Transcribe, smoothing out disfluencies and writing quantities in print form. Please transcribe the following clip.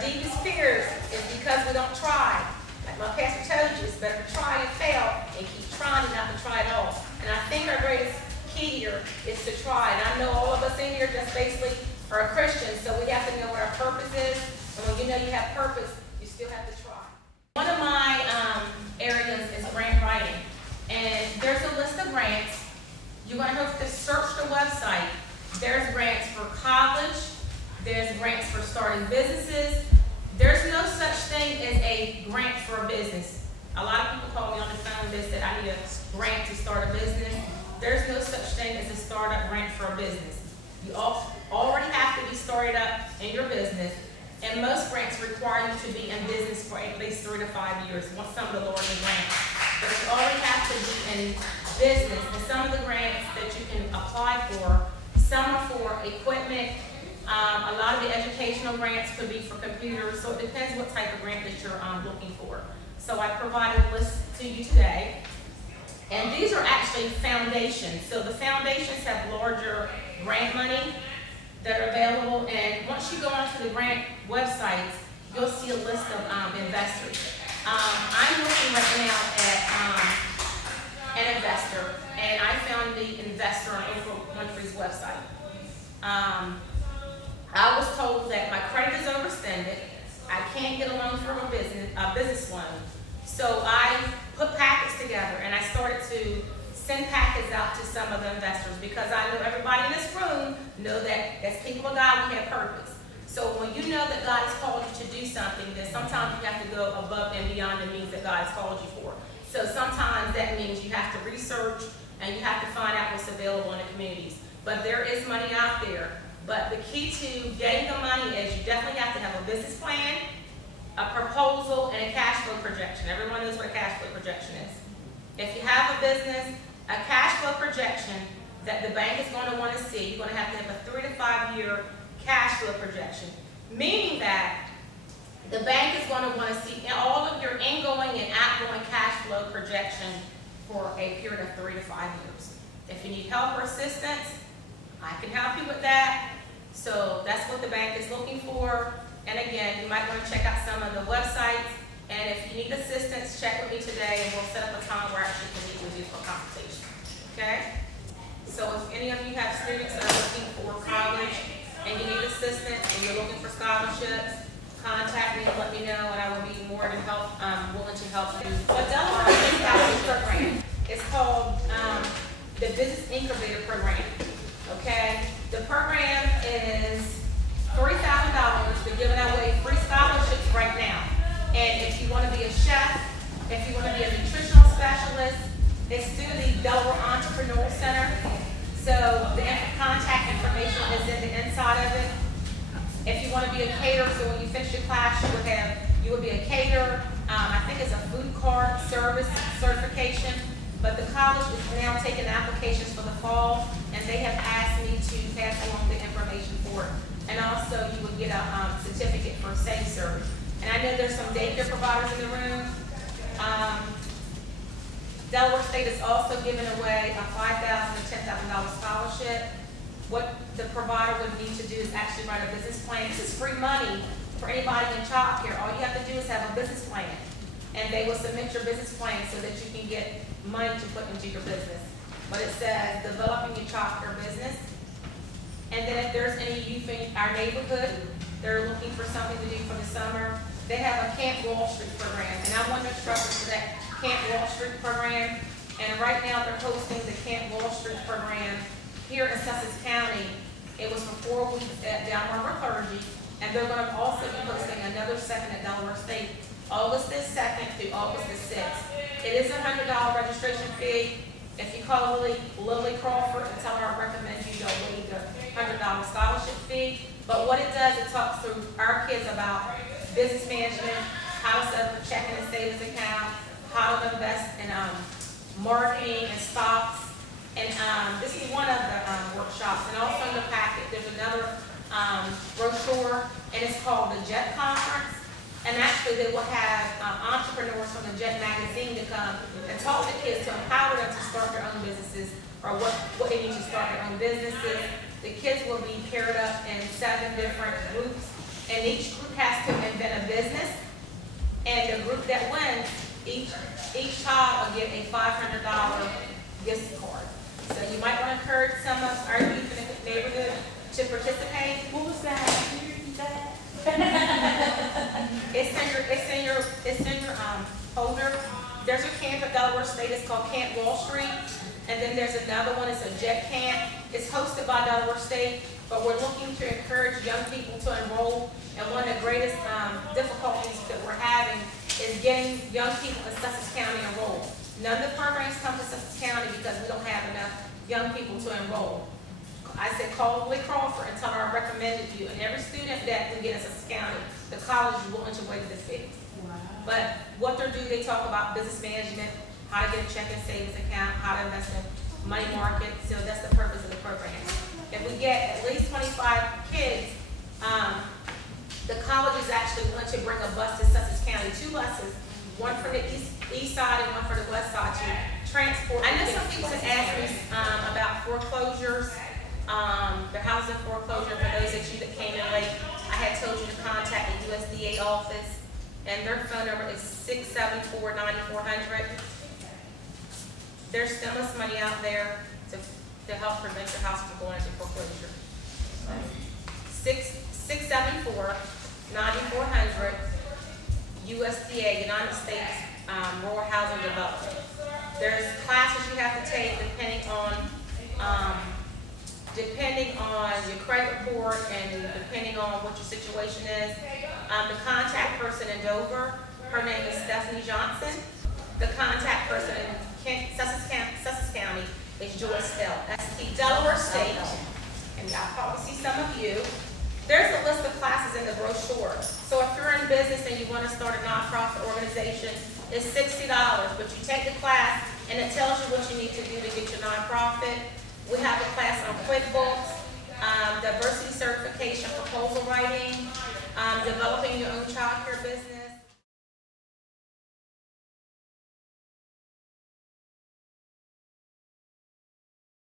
deepest fears is because we don't try. Like my pastor told you, it's better to try and fail and keep trying and not to try at all. And I think our greatest key here is to try. And I know all of us in here just basically are Christians, so we have to know what our purpose is. And when you know you have purpose, you still have to try. One of my areas is grant writing. And there's a list of grants. You're going to have to search the website. There's grants for college. There's grants for starting businesses. There's no such thing as a grant for a business. A lot of people call me on the phone and said, I need a grant to start a business. There's no such thing as a startup grant for a business. You already have to be started up in your business, and most grants require you to be in business for at least 3 to 5 years. Want some of the larger grants. But you already have to be in business, and some of the grants that you can apply for, some are for equipment. A lot of the educational grants could be for computers, so it depends what type of grant that you're looking for. So I provided a list to you today. And these are actually foundations. So the foundations have larger grant money that are available. And once you go onto the grant websites, you'll see a list of investors. I'm looking right now at an investor, and I found the investor on Oprah Winfrey's website. I was told that my credit is overextended. I can't get a loan from a business loan. So I put packets together, and I started to send packets out to some of the investors, because I know everybody in this room know that as people of God, we have purpose. So when you know that God has called you to do something, then sometimes you have to go above and beyond the means that God has called you for. So sometimes that means you have to research and you have to find out what's available in the communities. But there is money out there. But the key to getting the money is you definitely have to have a business plan, a proposal, and a cash flow projection. Everyone knows what a cash flow projection is. If you have a business, a cash flow projection that the bank is going to want to see, you're going to have a 3 to 5 year cash flow projection, meaning that the bank is going to want to see all of your ingoing and outgoing cash flow projection for a period of 3 to 5 years. If you need help or assistance, I can help you with that. So that's what the bank is looking for. And again, you might want to check out some of the websites. And if you need assistance, check with me today, and we'll set up a time where I actually can meet with you for a consultation. Okay? So if any of you have students that are looking for college and you need assistance and you're looking for scholarships, contact me and let me know, and I will be more than willing to help you. But Delaware Scholarship Program is called the Business Incubator Program. Okay? The program is $3,000. They're giving away free scholarships right now. And if you want to be a chef, if you want to be a nutritional specialist, it's through the Delaware Entrepreneurial Center. So the contact information is in the inside of it. If you want to be a caterer, so when you finish your class, you would be a caterer. I think it's a food cart service certification. But the college is now taking applications for the fall, and they have asked me to pass along the information for it. And also, you would get a certificate for Safe Serve. And I know there's some daycare providers in the room. Delaware State is also giving away a $5,000 to $10,000 scholarship. What the provider would need to do is actually write a business plan. This is free money for anybody in child care. All you have to do is have a business plan. And they will submit your business plan so that you can get money to put into your business. But it says developing your child care business. And then if there's any youth in our neighborhood, they're looking for something to do for the summer, they have a Camp Wall Street program. And I'm one of the instructors for that Camp Wall Street program. And right now they're hosting the Camp Wall Street program here in Sussex County. It was for 4 weeks at Delaware Clergy. And they're going to also be hosting another second at Delaware State, August the 2nd through August the 6th. It is a $100 registration fee. If you call Lily Crawford and tell her I recommend you, don't waive the $100 scholarship fee. But what it does, it talks through our kids about business management, how to set up a checking and savings account, how to invest in marketing and stocks. And this is one of the workshops. And also in the packet, there's another brochure, and it's called the JET Conference. And actually, they will have entrepreneurs from the JET magazine to come and talk to kids to empower them to start their own businesses, or what they need to start their own businesses. The kids will be paired up in 7 different groups, and each group has to Holder. There's a camp at Delaware State, it's called Camp Wall Street. And then there's another one, it's a Jet Camp. It's hosted by Delaware State, but we're looking to encourage young people to enroll. And one of the greatest difficulties that we're having is getting young people in Sussex County enrolled. None of the programs come to Sussex County because we don't have enough young people to enroll. I said call Willie Crawford and tell her I recommended you. And every student that we get in Sussex County, the college is willing to waive the fee. Wow. But what they talk about business management, how to get a checking savings account, how to invest in money market. So that's the purpose of the program. If we get at least 25 kids, the college is actually going to bring a bus to Sussex County, 2 buses, one for the east side and one for the west side to transport. I know some people have asked me about foreclosures, the housing foreclosure. For those of you that came in late, I had told you to contact the USDA office, and their phone number is 674-9400. There's stimulus money out there to help prevent your house from going into foreclosure. 674-9400, USDA, United States Rural Housing Development. There's classes you have to take depending on your credit report and depending on what your situation is. The contact person in Dover, her name is Stephanie Johnson. The contact person in Sussex County is Joyce Stell. That's the Delaware State, and I'll probably see some of you. There's a list of classes in the brochure. So if you're in business and you want to start a nonprofit organization, it's $60, but you take the class and it tells you what you need to do to get your nonprofit. We have a class on QuickBooks, diversity certification, proposal writing, developing your own child care business.